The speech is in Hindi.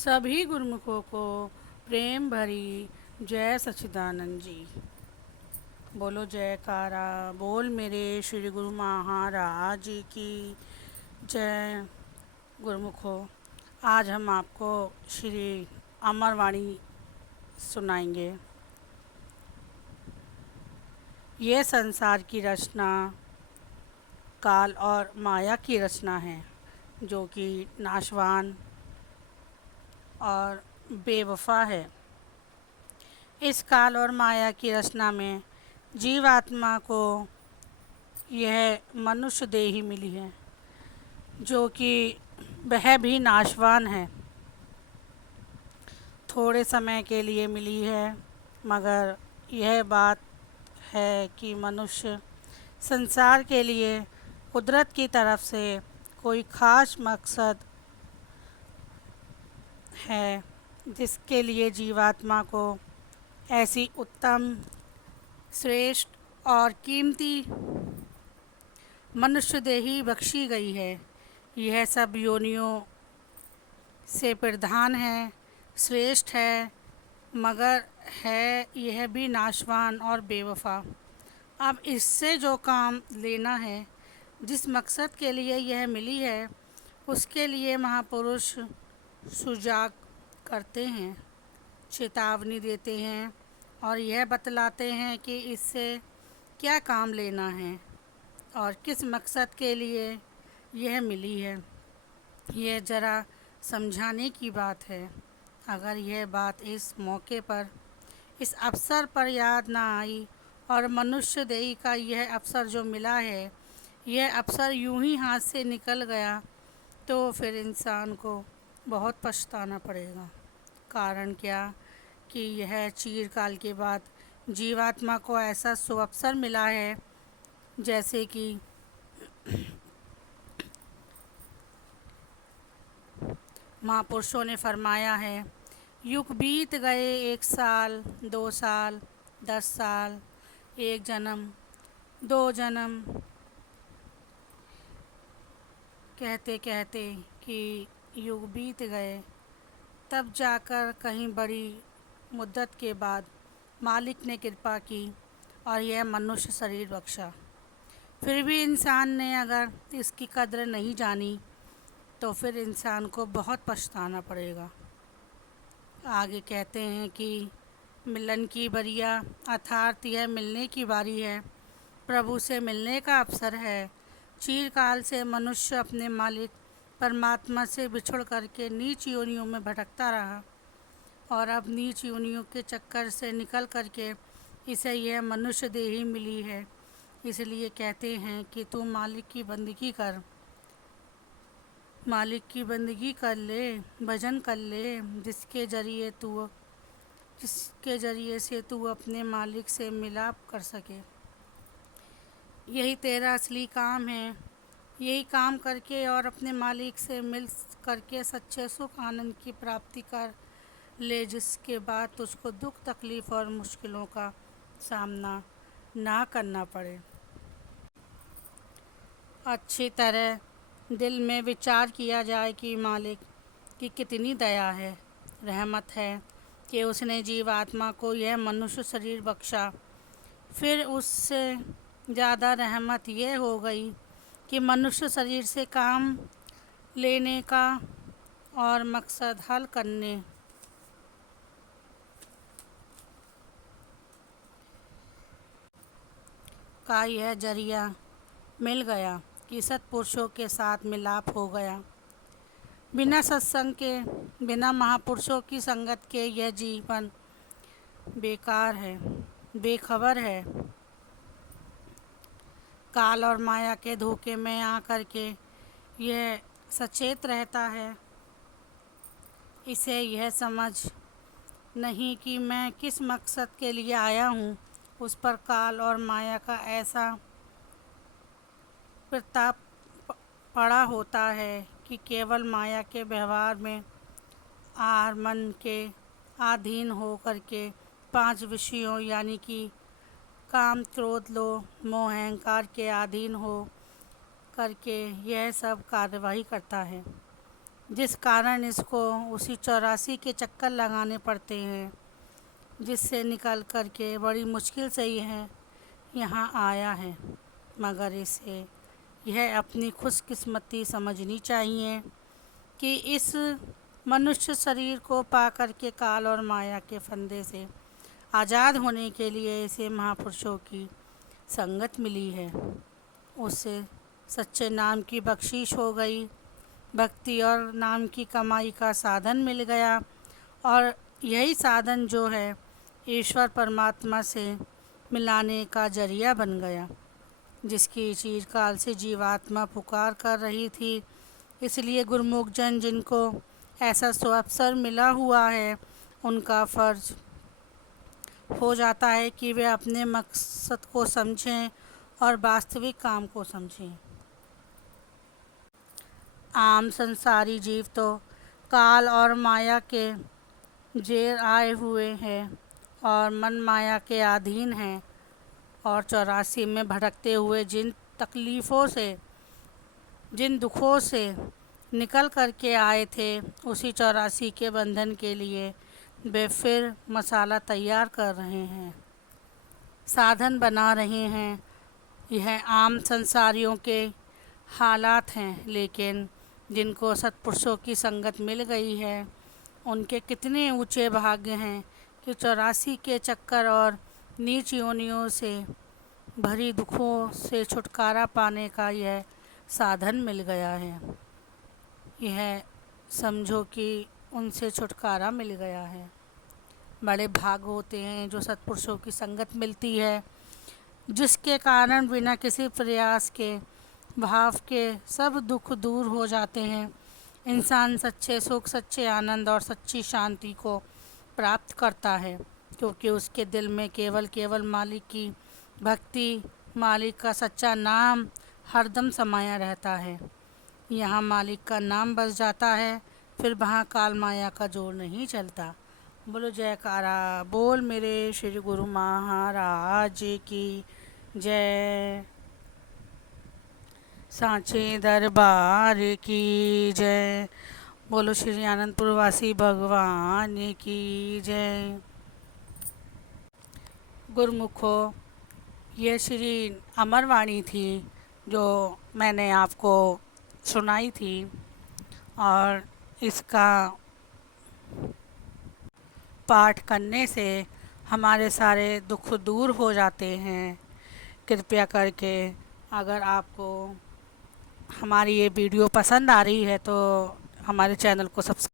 सभी गुरुमुखों को प्रेम भरी जय सच्चिदानंद जी। बोलो जयकारा बोल मेरे श्री गुरु महाराज जी की जय। गुरुमुखों, आज हम आपको श्री अमरवाणी सुनाएंगे। ये संसार की रचना काल और माया की रचना है, जो कि नाशवान और बेवफा है। इस काल और माया की रचना में जीवात्मा को यह मनुष्य देही मिली है, जो कि वह भी नाशवान है। थोड़े समय के लिए मिली है, मगर यह बात है कि मनुष्य संसार के लिए कुदरत की तरफ से कोई ख़ास मकसद है, जिसके लिए जीवात्मा को ऐसी उत्तम, श्रेष्ठ और कीमती मनुष्य देही बख्शी गई है। यह सब योनियों से प्रधान है, श्रेष्ठ है, मगर है यह भी नाशवान और बेवफा। अब इससे जो काम लेना है, जिस मकसद के लिए यह मिली है, उसके लिए महापुरुष सुजाग करते हैं, चेतावनी देते हैं और यह बतलाते हैं कि इससे क्या काम लेना है और किस मकसद के लिए यह मिली है। यह ज़रा समझाने की बात है। अगर यह बात इस मौके पर, इस अवसर पर याद ना आई और मनुष्य देही का यह अवसर जो मिला है, यह अवसर यूं ही हाथ से निकल गया, तो फिर इंसान को बहुत पछताना पड़ेगा। कारण क्या कि यह चिरकाल के बाद जीवात्मा को ऐसा सुअवसर मिला है, जैसे कि महापुरुषों ने फरमाया है, युग बीत गए 1 साल, 2 साल, 10 साल, 1 जन्म, 2 जन्म, कहते कहते कि युग बीत गए, तब जाकर कहीं बड़ी मुद्दत के बाद मालिक ने कृपा की और यह मनुष्य शरीर बख्शा। फिर भी इंसान ने अगर इसकी कद्र नहीं जानी, तो फिर इंसान को बहुत पछताना पड़ेगा। आगे कहते हैं कि मिलन की बरिया, अर्थात यह मिलने की बारी है, प्रभु से मिलने का अवसर है। चिरकाल से मनुष्य अपने मालिक परमात्मा से बिछुड़ करके नीच योनियों में भटकता रहा और अब नीच योनियों के चक्कर से निकल करके इसे यह मनुष्य देही मिली है। इसलिए कहते हैं कि तू मालिक की बंदगी कर, मालिक की बंदगी कर ले, भजन कर ले, जिसके ज़रिए से तू अपने मालिक से मिलाप कर सके। यही तेरा असली काम है। यही काम करके और अपने मालिक से मिल करके सच्चे सुख आनंद की प्राप्ति कर ले, जिसके बाद तुझको दुख, तकलीफ़ और मुश्किलों का सामना ना करना पड़े। अच्छी तरह दिल में विचार किया जाए कि मालिक की कितनी दया है, रहमत है कि उसने जीवात्मा को यह मनुष्य शरीर बख्शा। फिर उससे ज़्यादा रहमत यह हो गई कि मनुष्य शरीर से काम लेने का और मकसद हल करने का यह जरिया मिल गया कि सत्पुरुषों के साथ मिलाप हो गया। बिना सत्संग के, बिना महापुरुषों की संगत के यह जीवन बेकार है, बेखबर है। काल और माया के धोखे में आकर के यह सचेत रहता है। इसे यह समझ नहीं कि मैं किस मकसद के लिए आया हूँ, उस पर काल और माया का ऐसा प्रताप पड़ा होता है कि केवल माया के व्यवहार में मन के अधीन हो करके 5 विषयों यानी कि काम, क्रोध, लोभ, मोह, अहंकार के अधीन हो करके यह सब कार्यवाही करता है। जिस कारण इसको उसी 84 के चक्कर लगाने पड़ते हैं, जिससे निकल कर के बड़ी मुश्किल से यहाँ आया है। मगर इसे यह अपनी खुशकिस्मती समझनी चाहिए कि इस मनुष्य शरीर को पा कर के काल और माया के फंदे से आज़ाद होने के लिए इसे महापुरुषों की संगत मिली है। उससे सच्चे नाम की बख्शिश हो गई, भक्ति और नाम की कमाई का साधन मिल गया, और यही साधन जो है ईश्वर परमात्मा से मिलाने का जरिया बन गया, जिसकी चिरकाल से जीवात्मा पुकार कर रही थी। इसलिए गुरुमुख जन जिनको ऐसा सुअवसर मिला हुआ है, उनका फ़र्ज हो जाता है कि वे अपने मकसद को समझें और वास्तविक काम को समझें। आम संसारी जीव तो काल और माया के जेर आए हुए हैं और मन माया के अधीन हैं, और 84 में भटकते हुए जिन तकलीफ़ों से, जिन दुखों से निकल कर के आए थे, उसी 84 के बंधन के लिए वे फिर मसाला तैयार कर रहे हैं, साधन बना रहे हैं। यह आम संसारियों के हालात हैं, लेकिन जिनको सत्पुरुषों की संगत मिल गई है, उनके कितने ऊंचे भाग्य हैं कि 84 के चक्कर और नीच योनियों से भरी दुखों से छुटकारा पाने का यह साधन मिल गया है। यह समझो कि उनसे छुटकारा मिल गया है। बड़े भाग होते हैं जो सत्पुरुषों की संगत मिलती है, जिसके कारण बिना किसी प्रयास के भाव के सब दुख दूर हो जाते हैं। इंसान सच्चे सुख, सच्चे आनंद और सच्ची शांति को प्राप्त करता है, क्योंकि उसके दिल में केवल मालिक की भक्ति, मालिक का सच्चा नाम हरदम समाया रहता है। यहाँ मालिक का नाम बस जाता है, फिर वहाँ काल माया का जोर नहीं चलता। बोलो जयकारा बोल मेरे श्री गुरु महाराज की जय, सांचे दरबार की जय। बोलो श्री आनंदपुर वासी भगवान की जय। गुरुमुखो, ये श्री अमरवाणी थी जो मैंने आपको सुनाई थी, और इसका पाठ करने से हमारे सारे दुख दूर हो जाते हैं। कृपया करके अगर आपको हमारी ये वीडियो पसंद आ रही है तो हमारे चैनल को सब्सक्राइब